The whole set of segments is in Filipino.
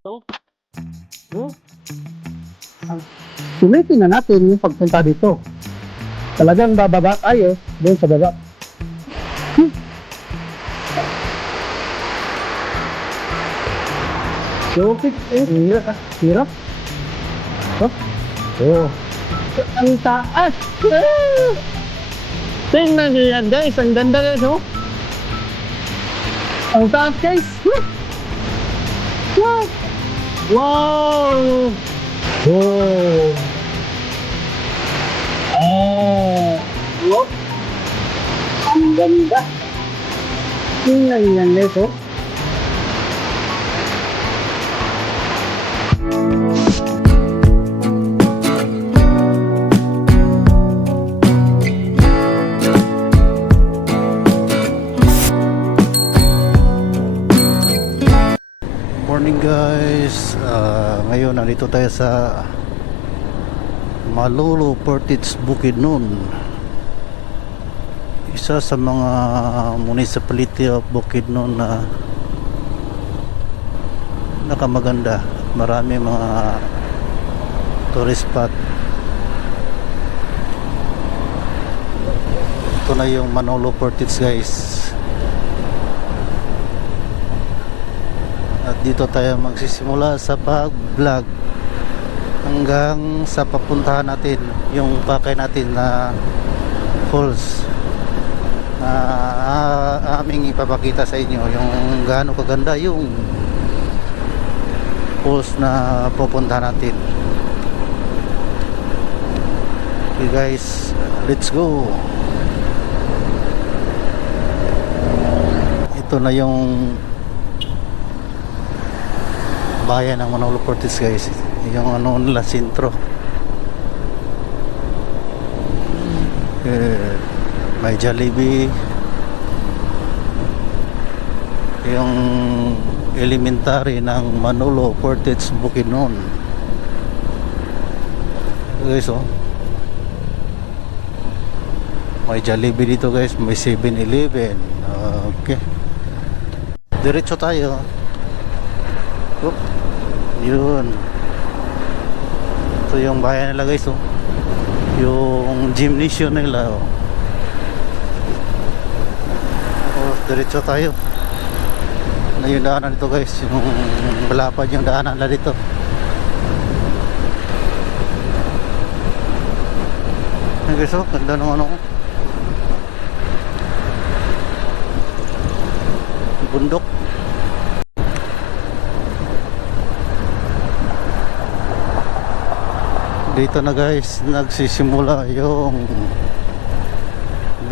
Oh. Oh. Ang sulitin na natin yung pagpunta dito. Talagang bababa tayo doon sa baba. Hmm. Okay, eh, hirap ah. Hirap. Oh. Oh. Ang taas. Ah! Tingnan nyo yan guys, ang ganda guys oh. Ang taas guys. Woo! Wow! Wow! Wow! Ah! Wow! Ang ganda. Tingnan yan guys oh. Morning ngayon nandito tayo sa Malolo Portage Bukidnon. Isa sa mga municipality of Bukidnon na nakamaganda marami mga tourist spot. Ito na yung Manolo Portage guys At dito tayo magsisimula sa pag-vlog hanggang sa papuntahan natin yung pakay natin na falls na ah, aming ipapakita sa inyo. Yung gaano kaganda yung falls na pupuntahan natin. Okay guys. Let's go. Ito na yung bayan ng Manolo Portis guys. Yung ano nila sentro eh, may Jollibee. Yung elementary ng Manolo Portage Bukidnon. Guys oh. May Jollibee dito guys. May 7-Eleven okay. Diretso tayo. Yun. Ito yung bayan nila guys oh. Yung gymnasium nila oh. Oh, diretso tayo. Na yung daanan dito guys, yung malapad yung daanan nila dito. Ayan guys oh, ganda ng ano oh. Bundok. Dito na guys nagsisimula yung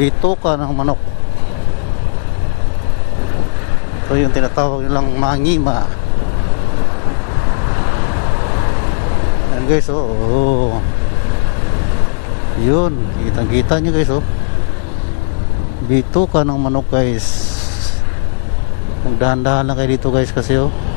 bituka ng manok. Ito yung tinatawag nilang mangima. Yan guys oh, oh. yun kitang kita nyo guys oh. Bituka ng manok guys. Magdahan-dahan lang kayo dito guys kasi oh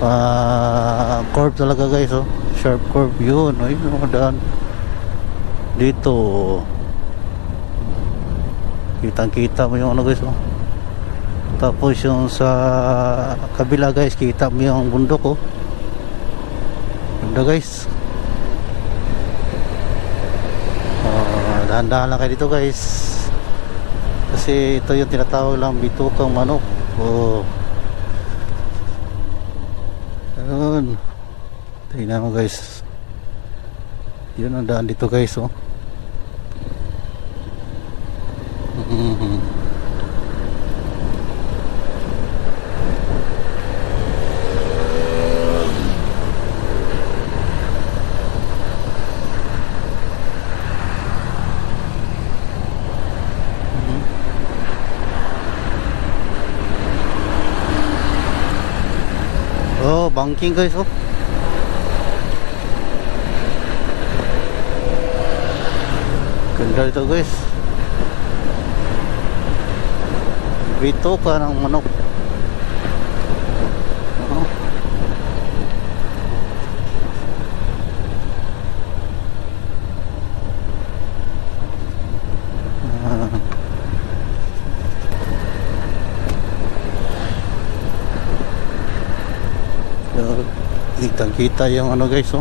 pa curve talaga guys oh. Sharp curve yun. Ayun oh, daan. Dito. Kitang kita mo yung ano guys oh. Tapos yung sa kabila guys kita mo yung bundok oh. Ganda guys. Uh, dahan-dahan lang kayo dito guys. Kasi ito yung tinatawag lang bitukang manok. Oh Ayun. Tingnan mo guys. Yun ang daan dito guys oh. Mhm. Mhm. Banking guys oh. Ganda ito guys. Bito ka ng manok. Oh. Ah. Kitang kita yung ano guys oh.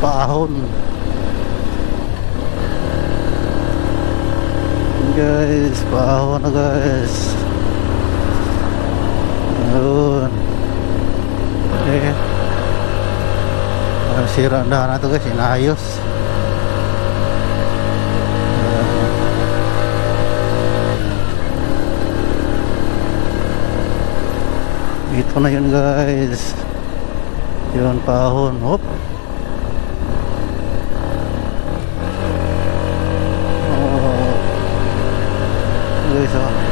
Paahon guys. Paahon na guys. Yun. Eh parang sira ang daan na to guys. Inayos. Ayan. ito na yun guys. Yun paahon hop Oh. Guys, oh.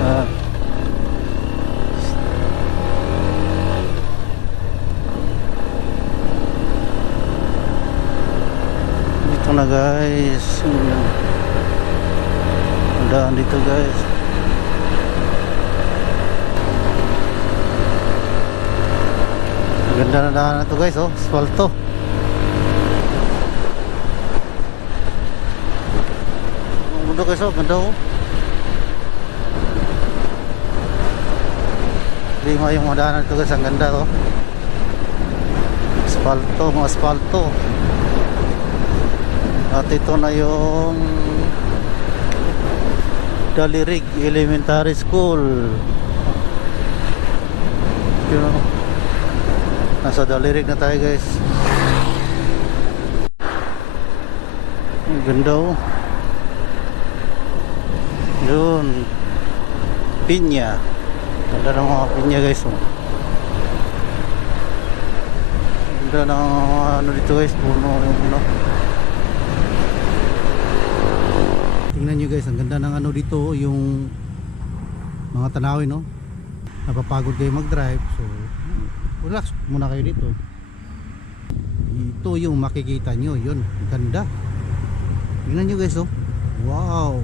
Ah. Dito na guys. Ang daan dito guys. Ang Ganda na daan na to guys oh. Asfalto. Ang mundo guys oh. Ganda oh. Lima yung mga daanan dito guys. Ang ganda oh. Asfalto. Mga asfalto. At ito na yung Dalirig Elementary School. Yun o. Nasa Dalirig na tayo guys. Ang ganda o. Yun. Pinya. Ganda ng mga pinya guys o. Ganda ng ano dito guys. Puno yung ano. Tingnan nyo guys, ang ganda ng ano dito, yung mga tanawin, no? Napapagod kayo mag-drive, so relax muna kayo dito. Ito yung makikita nyo, yun, ganda. Tingnan nyo guys, oh. Wow!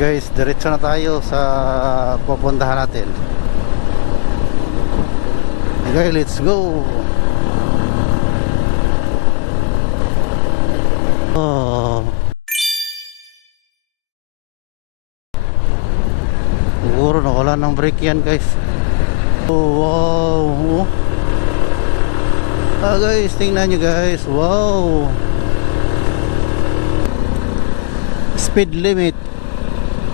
Guys, diretso na tayo sa pupuntahan natin. Okay, let's go. Oh. Siguro nawala ng brake yan guys. Oh, wow. Ah guys, tingnan nyo guys. Wow. Speed limit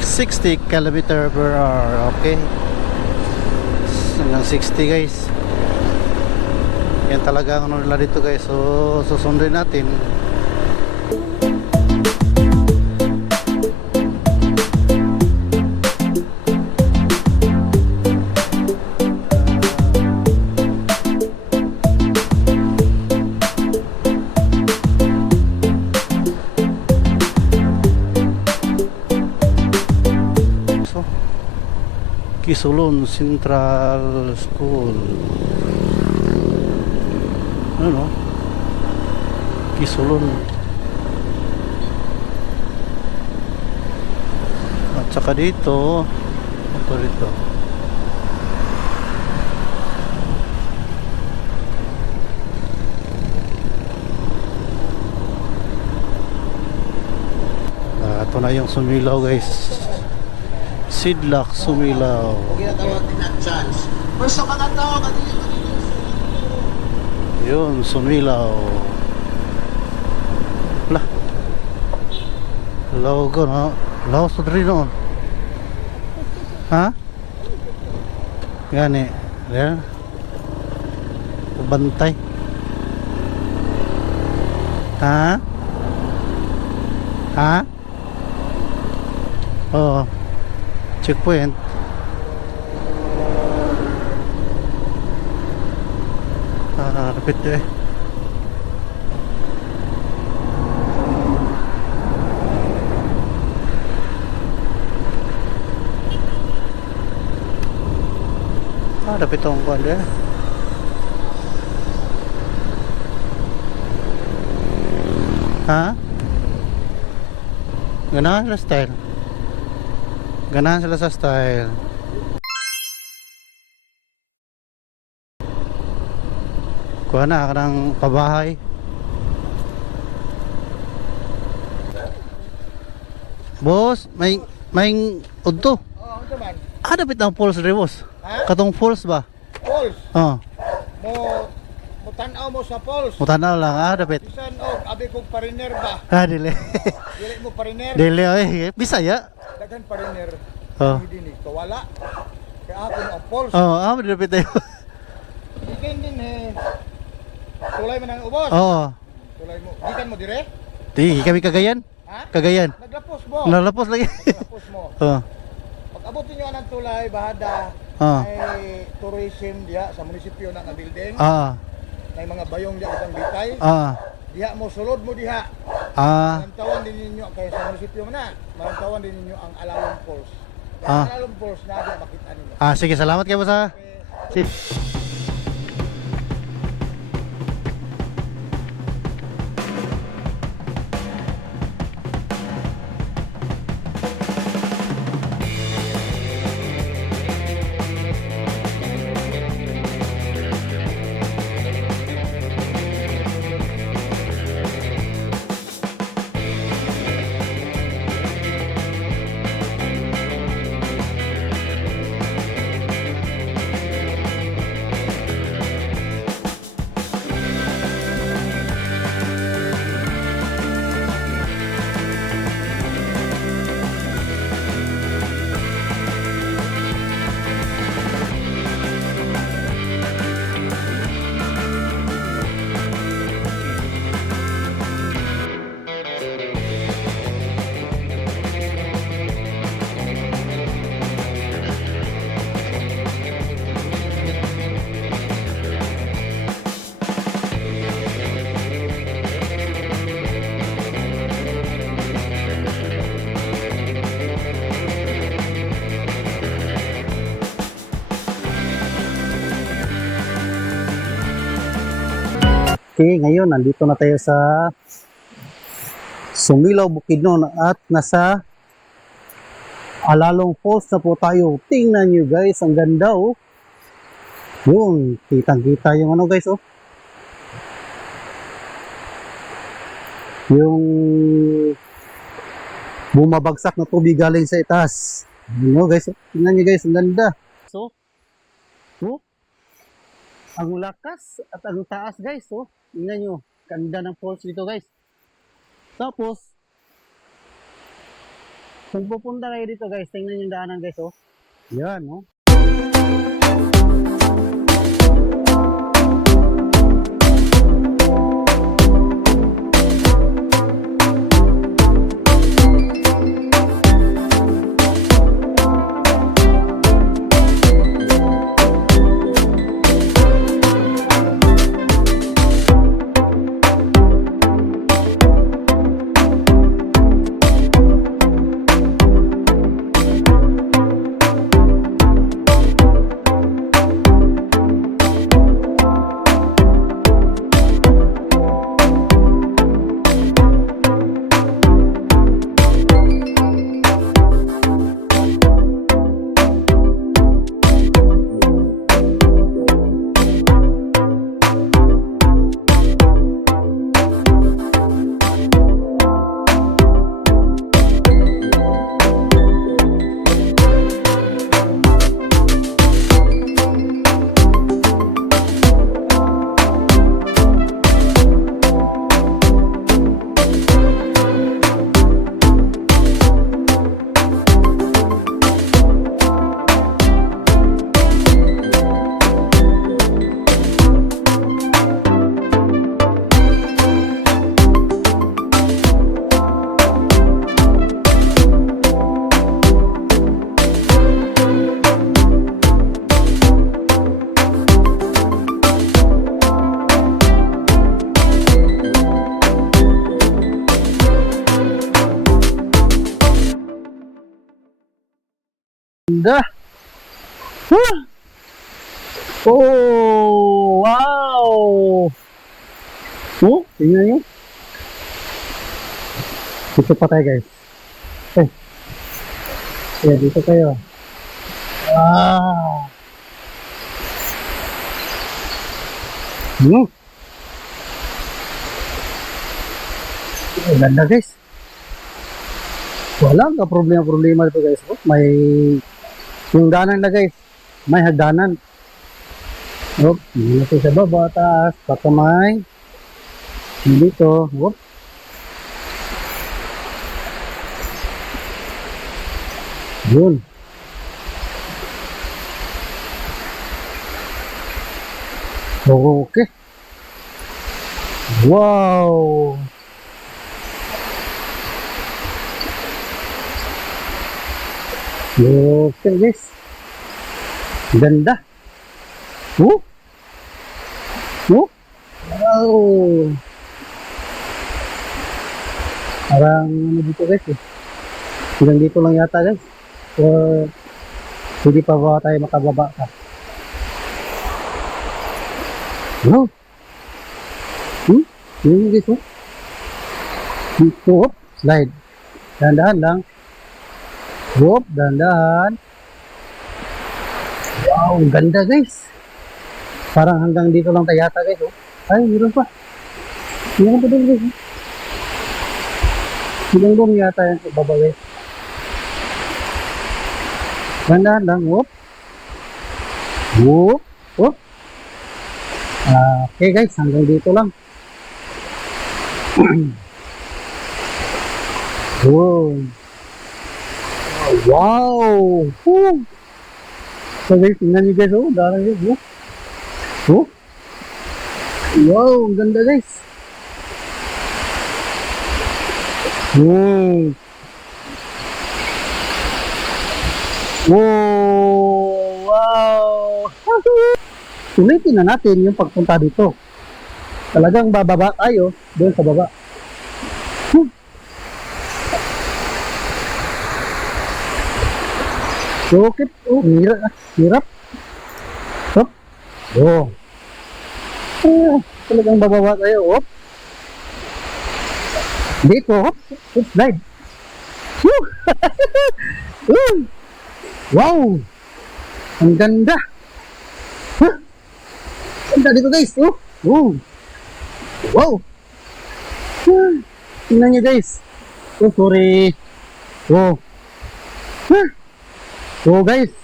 60 km per hour. Okay. Hanggang 60 guys. Yan talaga ang ano nila dito guys. So, susundin natin. Sulon Central School. Ano no? Kisulon at saka dito ito rito uh, na yung sumilaw guys tao, kanina Yun, sumilaw. Lah. Logo no. Logo sa diri noon. Ha? Gani. Yan. Bantay. Ha? Ha? Oo. Checkpoint. Ah, kapit eh. Ah, dapat itong kuwan eh. Ha? Ganahan sila style. Ganahan sila sa style. Kuha na ka ng pabahay. Boss, may may udto. Oo, ano man? Ah, dapat ang falls rin, boss. Ha? Katong falls ba? Pulse. Oh, Mo, mo tanaw mo sa pulse. mutanaw lang, ah, dapat. Bisan og abi kog pariner ba? Ah, dili. Dili mo pariner. dili, ay, Bisaya. Daghan pariner. Oh. Hindi ni kawala. Kaya ako ang pulse. Oh, ah, dapat tayo. Ikin din eh. Tulay man ang ubos. Oo. Tulay mo. Gikan mo dire? Di, kami kagayan. Ha? Kagayan. Naglapos mo. Nalapos lagi. Naglapos mo. Oh. Pag abot niyo anang tulay bahada Ah. may tourism diha sa munisipyo na nga building. Ah. May mga bayong diha isang bitay. Ah. Diha mo sulod mo diha. Ah. Malantawan din ninyo kaya sa munisipyo na. Malantawan din ninyo ang Alalong Falls. Ang Ah. Alalong Falls na diha makita ninyo. Ah, sige, salamat kayo boss ha. Okay. Si- Okay, ngayon nandito na tayo sa Sumilaw Bukidnon at nasa Alalong Falls na po tayo. Tingnan nyo guys, ang ganda oh. Yun, kitang kita yung ano guys oh. Yung bumabagsak na tubig galing sa itaas. Oh, guys, oh. tingnan nyo guys, ang ganda. So, ang lakas at ang taas guys oh. Tingnan nyo, ganda ng falls dito guys. Tapos, kung pupunta kayo dito guys, tingnan yung daanan guys oh. Yan oh. Ganda. Huh. Oh, wow. Oh, tingnan nyo. Dito pa tayo guys. Eh. Yeah, dito kayo. Wow. Hmm. Ang ganda guys. Wala ka problema-problema dito guys. Oh, may yung danan na guys. May hagdanan. Oh, hindi natin sa baba, taas, baka may dito. Oh. Yun. Okay. Wow. Okay guys. Ganda. Oh. Oh. Wow. Parang ano dito guys eh. Hanggang dito lang yata guys. So, hindi pa ba tayo makababa ka? Wow. Hmm? Yun guys oh. Dito, oh. slide. Dahan-dahan lang. Whoop, dahan-dahan. Wow, ganda guys. Parang hanggang dito lang tayo yata guys. Oh. Ay, meron pa. Meron pa doon guys. oh. Hanggang doon yata yan sa baba guys. Dahan-dahan lang. Whoop. Whoop. Whoop. Ah, okay guys, hanggang dito lang. wow. Wow! Woo! So guys, tingnan nyo guys, oh, darang guys, oh. Oh. Wow, ang ganda guys. Wow. Wow! Wow! Ulitin na natin yung pagpunta dito. Talagang bababa tayo doon sa baba. Whew. Okay. Oh, hirap. Hirap. Hop. Oh. Ah, talagang bababa tayo. Hop. Dito, hop. Hop, slide. Wow! Ang ganda. Huh? Ganda dito guys. Oh. Oh. Wow. Ah, Tingnan nyo guys. Oh, sorry. Oh. Huh? So guys.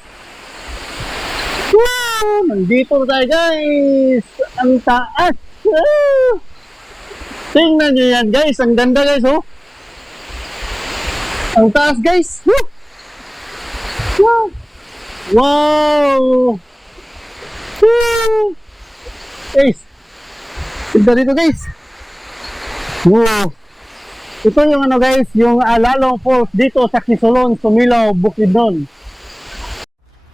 Wow! Nandito na tayo guys! Ang taas! Ah! Tingnan nyo yan guys! Ang ganda guys oh! Ang taas guys! Woo! Wow! Wow! Guys! Tignan dito guys! Wow! Ito yung ano guys, yung Alalong Falls dito sa Kisolon, Sumilaw, Bukidnon.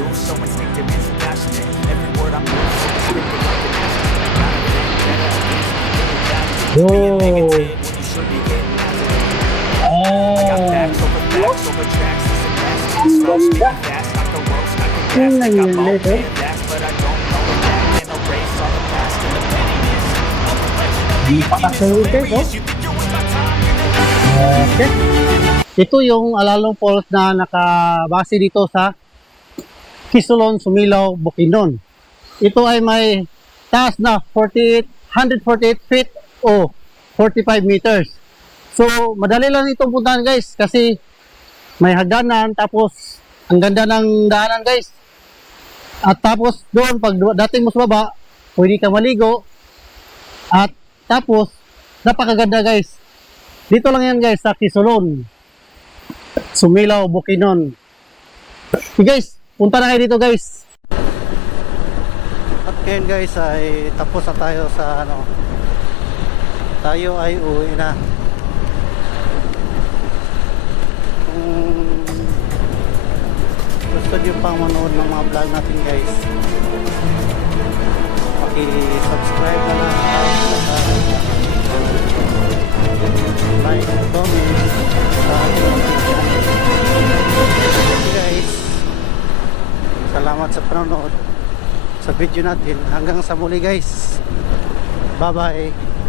Do so instinctive and so passionate Every word I move so scripted like an astronaut Gotta get better at this, get it back Being negative when you should be getting after it Got Oh! facts over facts over tracks. Listen fast, speak slow, speak fast. I can roast, I can gas. I got my own way of that, but I don't know the back. And erase all the past and the pettiness. The legend of the emptiness. kasi ulit, Hilarious. You think you're with my time, you're not. Okay. Ito yung Alalong Falls na nakabase dito sa Kisulon, Sumilaw, Bukidnon. Ito ay may taas na 48, 148 feet o 45 meters. So, madali lang itong puntahan guys kasi may hagdanan tapos ang ganda ng daanan guys. At tapos doon pag dating mo sa baba, pwede ka maligo. At tapos napakaganda guys. Dito lang yan guys sa Kisulon. Sumilaw, Bukidnon. Okay, guys, punta na kayo dito guys. At ngayon guys ay tapos na tayo sa ano tayo ay uwi na. Kung gusto nyo pang manood ng mga vlog natin guys paki-subscribe na lang. Like, comment sa ating guys salamat sa panonood. Sa video natin. Hanggang sa muli guys. Bye bye